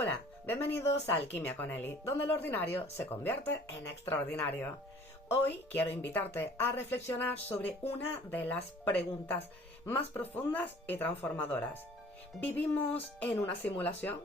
Hola, bienvenidos a Alquimia con Eli, donde lo ordinario se convierte en extraordinario. Hoy quiero invitarte a reflexionar sobre una de las preguntas más profundas y transformadoras. ¿Vivimos en una simulación?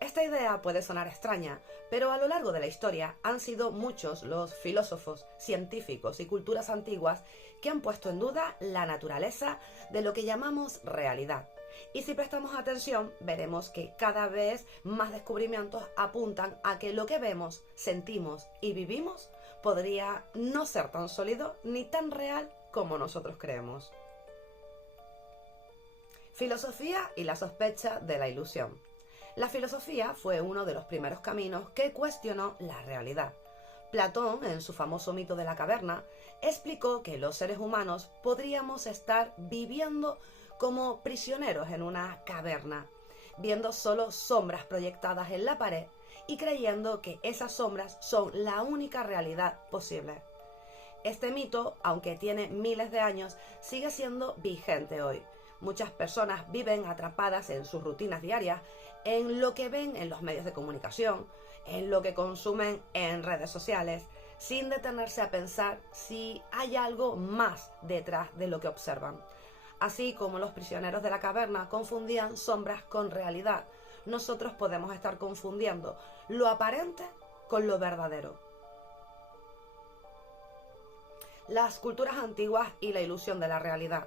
Esta idea puede sonar extraña, pero a lo largo de la historia han sido muchos los filósofos, científicos y culturas antiguas que han puesto en duda la naturaleza de lo que llamamos realidad. Y si prestamos atención, veremos que cada vez más descubrimientos apuntan a que lo que vemos, sentimos y vivimos podría no ser tan sólido ni tan real como nosotros creemos. Filosofía y la sospecha de la ilusión. La filosofía fue uno de los primeros caminos que cuestionó la realidad. Platón, en su famoso mito de la caverna, explicó que los seres humanos podríamos estar viviendo como prisioneros en una caverna, viendo solo sombras proyectadas en la pared y creyendo que esas sombras son la única realidad posible. Este mito, aunque tiene miles de años, sigue siendo vigente hoy. Muchas personas viven atrapadas en sus rutinas diarias, en lo que ven en los medios de comunicación, en lo que consumen en redes sociales, sin detenerse a pensar si hay algo más detrás de lo que observan. Así como los prisioneros de la caverna confundían sombras con realidad, nosotros podemos estar confundiendo lo aparente con lo verdadero. Las culturas antiguas y la ilusión de la realidad.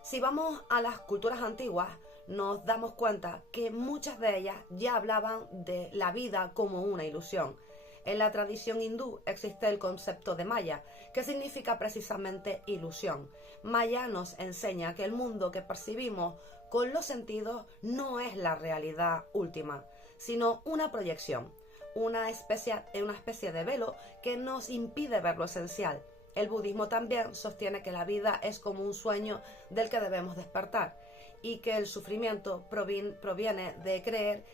Si vamos a las culturas antiguas, nos damos cuenta que muchas de ellas ya hablaban de la vida como una ilusión. En la tradición hindú existe el concepto de Maya, que significa precisamente ilusión. Maya nos enseña que el mundo que percibimos con los sentidos no es la realidad última, sino una proyección, una especie de velo que nos impide ver lo esencial. El budismo también sostiene que la vida es como un sueño del que debemos despertar y que el sufrimiento proviene de creer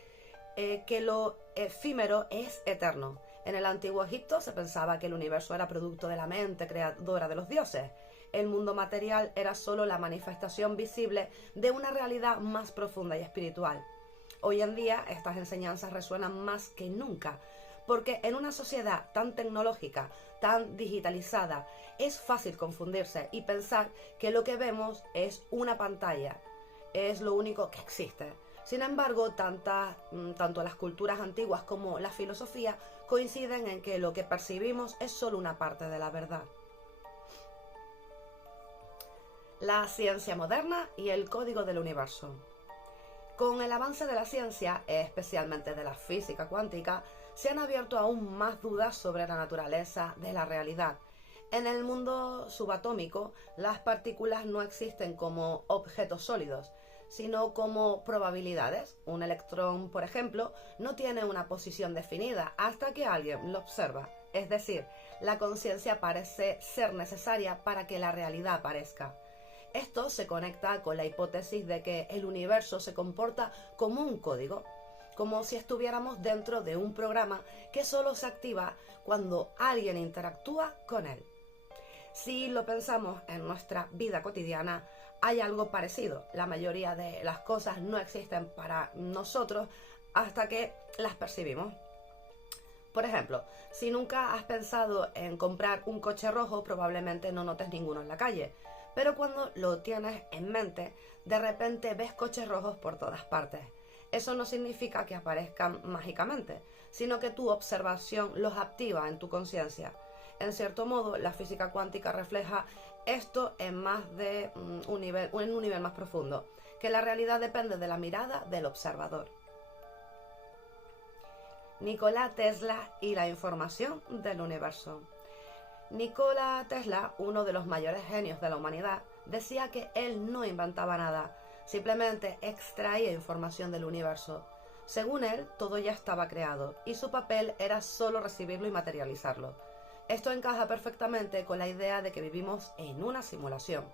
que lo efímero es eterno. En el antiguo Egipto se pensaba que el universo era producto de la mente creadora de los dioses. El mundo material era solo la manifestación visible de una realidad más profunda y espiritual. Hoy en día estas enseñanzas resuenan más que nunca, porque en una sociedad tan tecnológica, tan digitalizada, es fácil confundirse y pensar que lo que vemos es una pantalla, es lo único que existe. Sin embargo, tanto las culturas antiguas como la filosofía coinciden en que lo que percibimos es solo una parte de la verdad. La ciencia moderna y el código del universo. Con el avance de la ciencia, especialmente de la física cuántica, se han abierto aún más dudas sobre la naturaleza de la realidad. En el mundo subatómico, las partículas no existen como objetos sólidos, sino como probabilidades. Un electrón, por ejemplo, no tiene una posición definida hasta que alguien lo observa. Es decir, la conciencia parece ser necesaria para que la realidad aparezca. Esto se conecta con la hipótesis de que el universo se comporta como un código, como si estuviéramos dentro de un programa que solo se activa cuando alguien interactúa con él. Si lo pensamos en nuestra vida cotidiana, hay algo parecido. La mayoría de las cosas no existen para nosotros hasta que las percibimos. Por ejemplo, si nunca has pensado en comprar un coche rojo, probablemente no notes ninguno en la calle. Pero cuando lo tienes en mente, de repente ves coches rojos por todas partes. Eso no significa que aparezcan mágicamente, sino que tu observación los activa en tu conciencia. En cierto modo, la física cuántica refleja esto en un nivel más profundo, que la realidad depende de la mirada del observador. Nikola Tesla y la información del universo. Nikola Tesla, uno de los mayores genios de la humanidad, decía que él no inventaba nada, simplemente extraía información del universo. Según él, todo ya estaba creado y su papel era solo recibirlo y materializarlo. Esto encaja perfectamente con la idea de que vivimos en una simulación.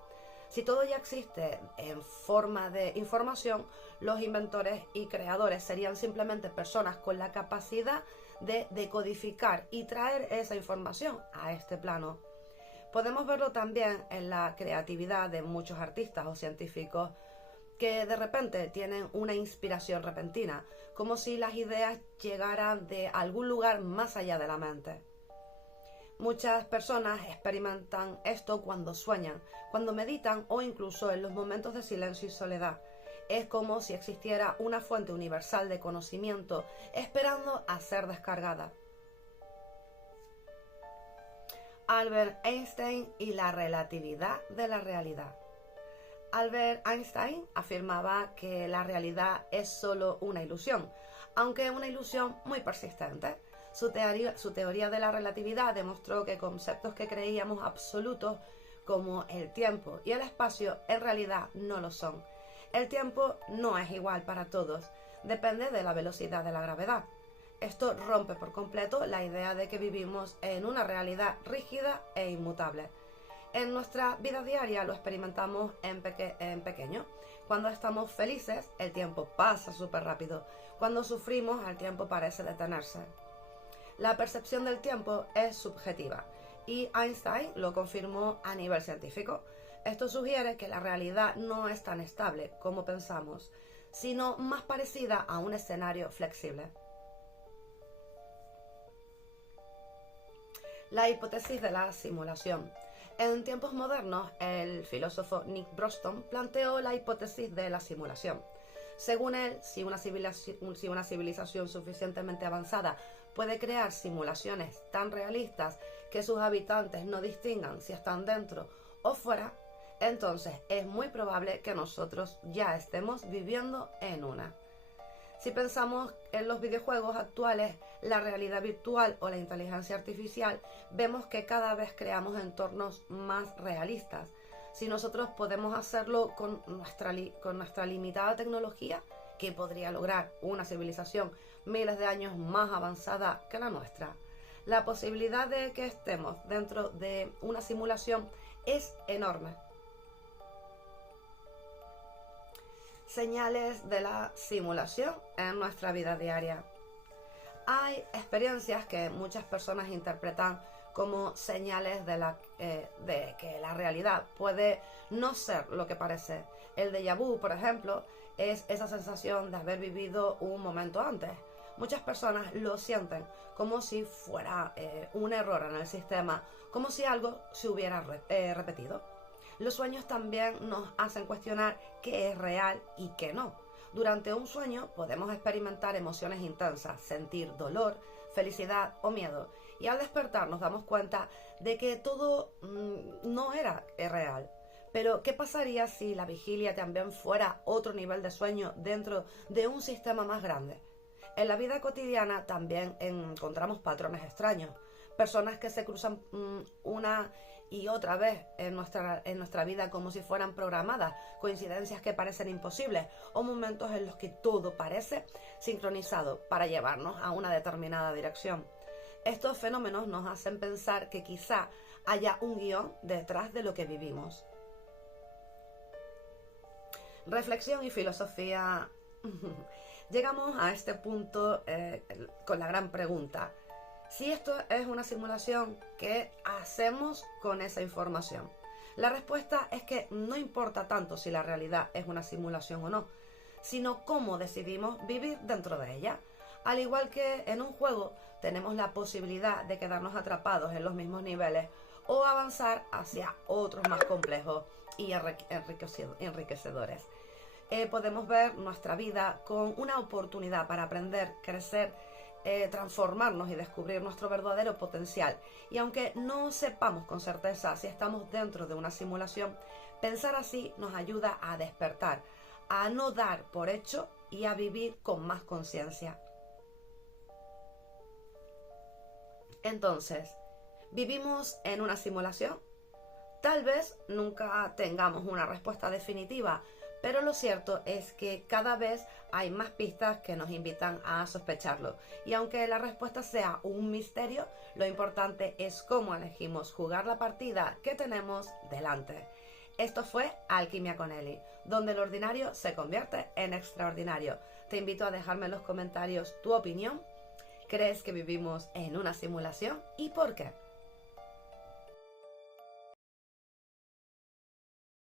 Si todo ya existe en forma de información, los inventores y creadores serían simplemente personas con la capacidad de decodificar y traer esa información a este plano. Podemos verlo también en la creatividad de muchos artistas o científicos. que de repente tienen una inspiración repentina, como si las ideas llegaran de algún lugar más allá de la mente. Muchas personas experimentan esto cuando sueñan, cuando meditan o incluso en los momentos de silencio y soledad. Es como si existiera una fuente universal de conocimiento esperando a ser descargada. Albert Einstein y la relatividad de la realidad. Albert Einstein afirmaba que la realidad es solo una ilusión, aunque una ilusión muy persistente. Su teoría de la relatividad demostró que conceptos que creíamos absolutos, como el tiempo y el espacio, en realidad no lo son. El tiempo no es igual para todos, depende de la velocidad de la gravedad. Esto rompe por completo la idea de que vivimos en una realidad rígida e inmutable. En nuestra vida diaria lo experimentamos en pequeño. Cuando estamos felices, el tiempo pasa súper rápido. Cuando sufrimos, el tiempo parece detenerse. La percepción del tiempo es subjetiva y Einstein lo confirmó a nivel científico. Esto sugiere que la realidad no es tan estable como pensamos, sino más parecida a un escenario flexible. La hipótesis de la simulación. En tiempos modernos, el filósofo Nick Bostrom planteó la hipótesis de la simulación. Según él, si una civilización suficientemente avanzada puede crear simulaciones tan realistas que sus habitantes no distingan si están dentro o fuera, entonces es muy probable que nosotros ya estemos viviendo en una. Si pensamos en los videojuegos actuales, la realidad virtual o la inteligencia artificial, vemos que cada vez creamos entornos más realistas. Si nosotros podemos hacerlo con nuestra limitada tecnología, ¿qué podría lograr una civilización miles de años más avanzada que la nuestra? La posibilidad de que estemos dentro de una simulación es enorme. Señales de la simulación en nuestra vida diaria. Hay experiencias que muchas personas interpretan como señales de que la realidad puede no ser lo que parece. El déjà vu, por ejemplo, es esa sensación de haber vivido un momento antes. Muchas personas lo sienten como si fuera un error en el sistema, como si algo se hubiera repetido. Los sueños también nos hacen cuestionar qué es real y qué no. Durante un sueño podemos experimentar emociones intensas, sentir dolor, felicidad o miedo. Y al despertar nos damos cuenta de que todo no era real. Pero, ¿qué pasaría si la vigilia también fuera otro nivel de sueño dentro de un sistema más grande? En la vida cotidiana también encontramos patrones extraños. Personas que se cruzan una y otra vez en nuestra vida como si fueran programadas, coincidencias que parecen imposibles o momentos en los que todo parece sincronizado para llevarnos a una determinada dirección. Estos fenómenos nos hacen pensar que quizá haya un guión detrás de lo que vivimos. Reflexión y filosofía. Llegamos a este punto con la gran pregunta. Si esto es una simulación, ¿qué hacemos con esa información? La respuesta es que no importa tanto si la realidad es una simulación o no, sino cómo decidimos vivir dentro de ella. Al igual que en un juego, tenemos la posibilidad de quedarnos atrapados en los mismos niveles o avanzar hacia otros más complejos y enriquecedores. Podemos ver nuestra vida con una oportunidad para aprender, crecer, transformarnos y descubrir nuestro verdadero potencial. Y aunque no sepamos con certeza si estamos dentro de una simulación, pensar así nos ayuda a despertar, a no dar por hecho y a vivir con más conciencia. Entonces, ¿vivimos en una simulación? Tal vez nunca tengamos una respuesta definitiva, pero lo cierto es que cada vez hay más pistas que nos invitan a sospecharlo. Y aunque la respuesta sea un misterio, lo importante es cómo elegimos jugar la partida que tenemos delante. Esto fue Alquimia con Eli, donde el ordinario se convierte en extraordinario. Te invito a dejarme en los comentarios tu opinión. ¿Crees que vivimos en una simulación? ¿Y por qué?